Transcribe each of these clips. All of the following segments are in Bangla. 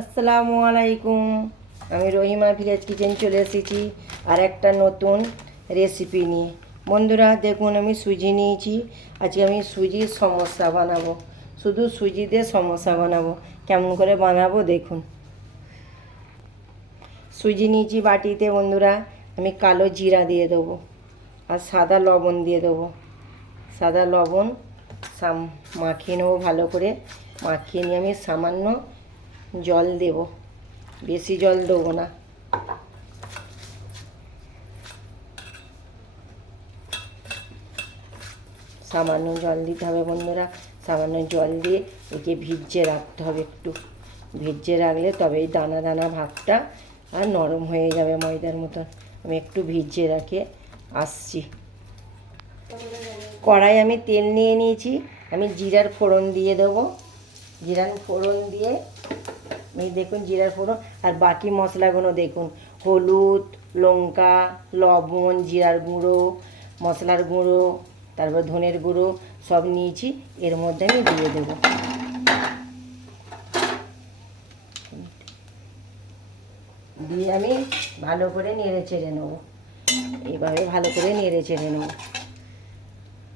আসসালামু আলাইকুম। আমি রহিমা ভিলেজ কিচেন চলে এসেছি আর একটা নতুন রেসিপি নিয়ে। বন্ধুরা দেখুন, আমি সুজি নিয়েছি। আজকে আমি সুজির সমোসা বানাবো। শুধু সুজি দিয়ে সমোসা বানাবো। কেমন করে বানাবো দেখুন। সুজি নিয়েছি বাটিতে। বন্ধুরা, আমি কালো জিরা দিয়ে দেবো আর সাদা লবণ দিয়ে দেবো। সাদা লবণ মাখিয়ে নেবো ভালো করে। মাখিয়ে নিয়ে আমি সামান্য জল দেব, বেশি জল দেবো না। সামান্য জল দিতে হবে বন্ধুরা। সামান্য জল দিয়ে একে ভিজিয়ে রাখতে হবে। একটু ভিজিয়ে রাখলে তবেই দানা দানা ভাবটা আর নরম হয়ে যাবে ময়দার মতন। আমি একটু ভিজিয়ে রাখে আসছি। কড়াই আমি তেল নিয়ে নিয়েছি। আমি জিরার ফোড়ন দিয়ে দেবো। জিরার ফোড়ন দিয়ে এই দেখুন জিরার ফোড়ন, আর বাকি মশলাগুলো দেখুন, হলুদ, লঙ্কা, লবণ, জিরার গুঁড়ো, মশলার গুঁড়ো, তারপর ধনের গুঁড়ো সব নিয়েছি। এর মধ্যে আমি দিয়ে দেবো। দিয়ে আমি ভালো করে নেড়ে চেড়ে নেবো। এইভাবে ভালো করে নেড়ে চেড়ে নেবো।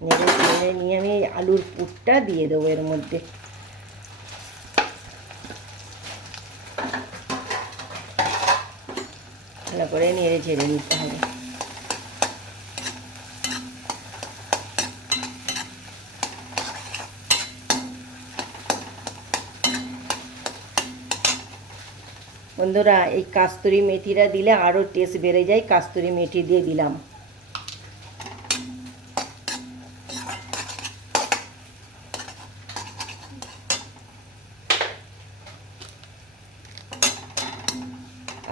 নেড়ে চেড়ে নিয়ে আমি আলুর পুরটা দিয়ে দেবো এর মধ্যে। ভালো করে নেড়ে চেড়ে নিতে হবে। বন্ধুরা, এই কাস্তুরি মেথিটা দিলে আরও টেস্ট বেড়ে যায়। কাস্তুরি মেথি দিয়ে দিলাম।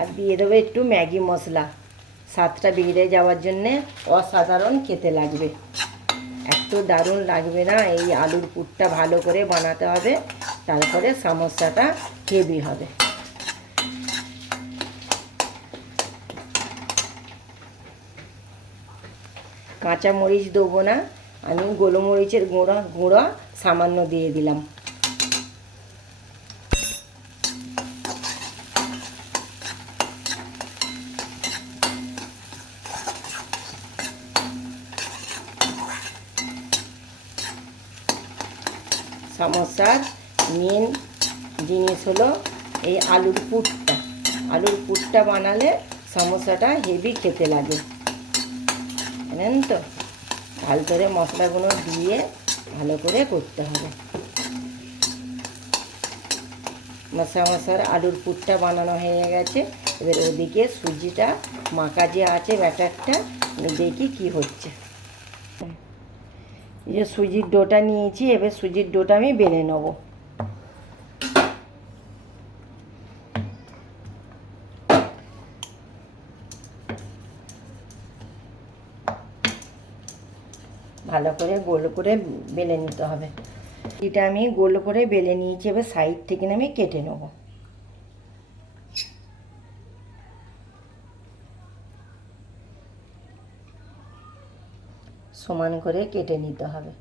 আর দিয়ে দেবো একটু ম্যাগি মশলা, স্বাদটা বেড়ে যাওয়ার জন্যে। অসাধারণ খেতে লাগবে, এত দারুণ লাগবে না। এই আলুর পুরটা ভালো করে বানাতে হবে, তারপরে সমোসাটা হেভি হবে। কাঁচা মরিচ দেবো না, আমি গোলমরিচের গুঁড়া সামান্য দিয়ে দিলাম। সমোসার মেন জিনিস হলো এই আলুর পুরটা। আলুর পুরটা বানালে সমোসাটা হেভি খেতে লাগে, জানেন তো। ভালো করে মশলাগুলো দিয়ে ভালো করে করতে হবে। মশার আলুর পুরটা বানানো হয়ে গেছে। এবার ওদিকে সুজিটা মাখা যে আছে ব্যাটারটা, দেখি কি হচ্ছে। এই যে সুজির ডোটা নিয়েছি, এবার সুজির ডোটা আমি বেলে নেব। ভালো করে গোল করে বেলে নিতে হবে। এটা আমি গোল করে বেলে নিয়েছি। এবার সাইড থেকে আমি কেটে নেব। সমান করে কেটে নিতে হবে।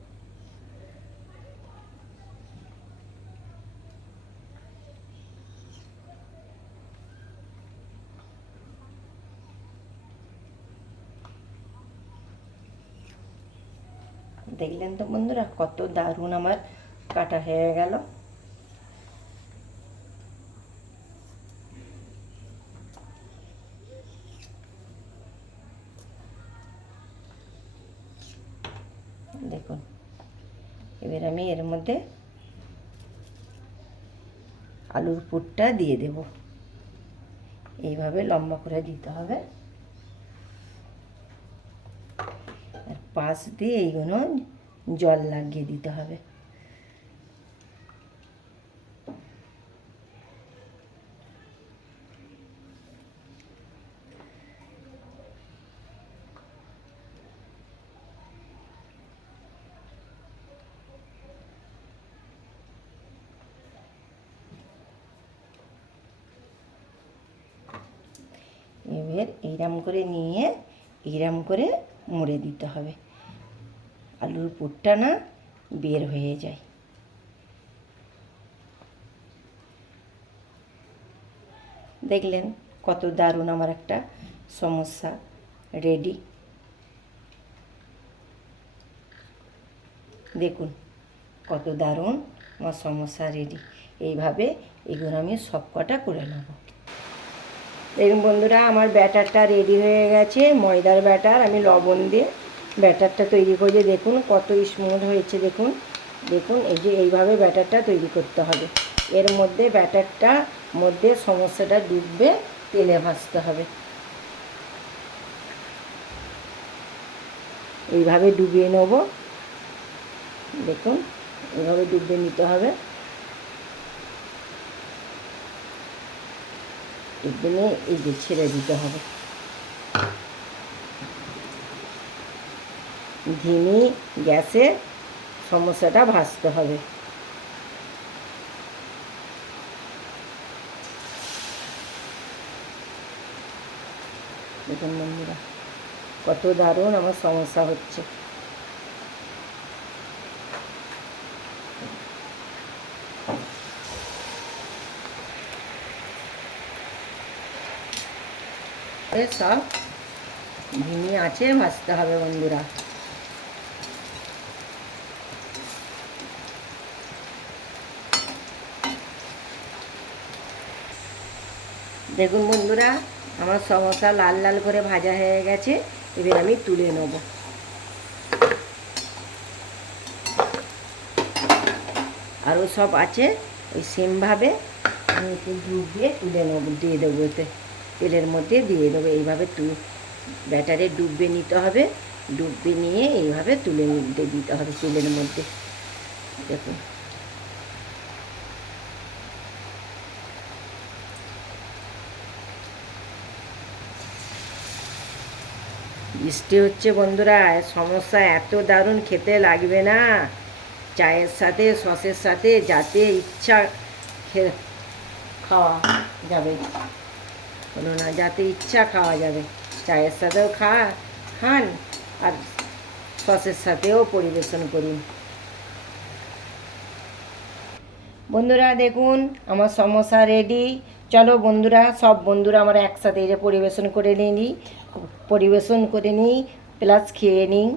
দেখলেন তো বন্ধুরা, কত দারুণ আমার কাটা হয়ে গেল। দেখুন, এবার আমি এর মধ্যে আলুর পুরটা দিয়ে দেব। এইভাবে লম্বা করে দিতে হবে, আর পাশ দিয়ে এইগুলো জল লাগিয়ে দিতে হবে। এবার এইরকম করে নিয়ে এইরকম করে মুড়ে দিতে হবে। আলুর পুরটা না বের হয়ে যায়। দেখলেন কত দারুণ আমার একটা সমস্যা রেডি। দেখুন কত দারুণ আমার সমস্যা রেডি। এইভাবে এগুলো আমি সব কটা করে নেব। দেখুন বন্ধুরা, আমার ব্যাটারটা রেডি হয়ে গেছে। ময়দার ব্যাটার আমি লবণ দিয়ে ব্যাটারটা তৈরি করে, দেখুন কত স্মুথ হয়েছে। দেখুন দেখুন এই যে এইভাবে ব্যাটারটা তৈরি করতে হবে। এর মধ্যে ব্যাটারটা মধ্যে সমস্যাটা ডুববে, তেলে ভাজতে হবে। এইভাবে ডুবিয়ে নেব। দেখুন এইভাবে ডুবিয়ে নিতে হবে। ডুবিয়ে নিয়ে এই যে ছেড়ে দিতে হবে। ধিমি গ্যাসে সমস্যাটা ভাজতে হবে। দেখুন বন্ধুরা কত দারুণ আমার সমস্যা হচ্ছে। সব ধিমি আঁচে ভাজতে হবে বন্ধুরা। দেখুন বন্ধুরা আমার সমোসা লাল লাল করে ভাজা হয়ে গেছে। এবার আমি তুলে নেব। আরও সব আছে, ওই সেমভাবে আমি একটু দুধ দিয়ে তুলে নেব, দিয়ে দেবো এতে তেলের মধ্যে দিয়ে দেবো। এইভাবে ব্যাটারে ডুবিয়ে নিতে হবে। ডুবিয়ে নিয়ে এইভাবে তুলে দিতে হবে তেলের মধ্যে। দেখুন বৃষ্টি হচ্ছে বন্ধুরা, সমস্যা এত দারুণ খেতে লাগবে না। চায়ের সাথে সসের সাথে যাতে ইচ্ছা খাওয়া যাবে, হলো না, যাতে ইচ্ছা খাওয়া যাবে। চায়ের সাথেও খান আর সসের সাথেও পরিবেশন করুন। বন্ধুরা দেখুন আমার সমোসা রেডি। চলো বন্ধুরা, সব বন্ধুরা আমরা একসাথে এই যে পরিবেশন করে নিই প্লাস খেয়ে নিই।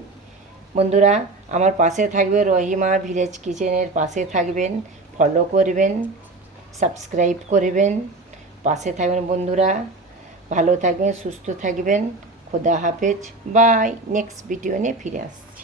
বন্ধুরা আমার পাশে থাকবে, রহিমা ভিলেজ কিচেনের পাশে থাকবেন, ফলো করবেন, সাবস্ক্রাইব করবেন, পাশে থাকবেন বন্ধুরা। ভালো থাকবেন, সুস্থ থাকবেন। খোদা হাফেজ, বাই। নেক্সট ভিডিও নিয়ে ফিরে আসছি।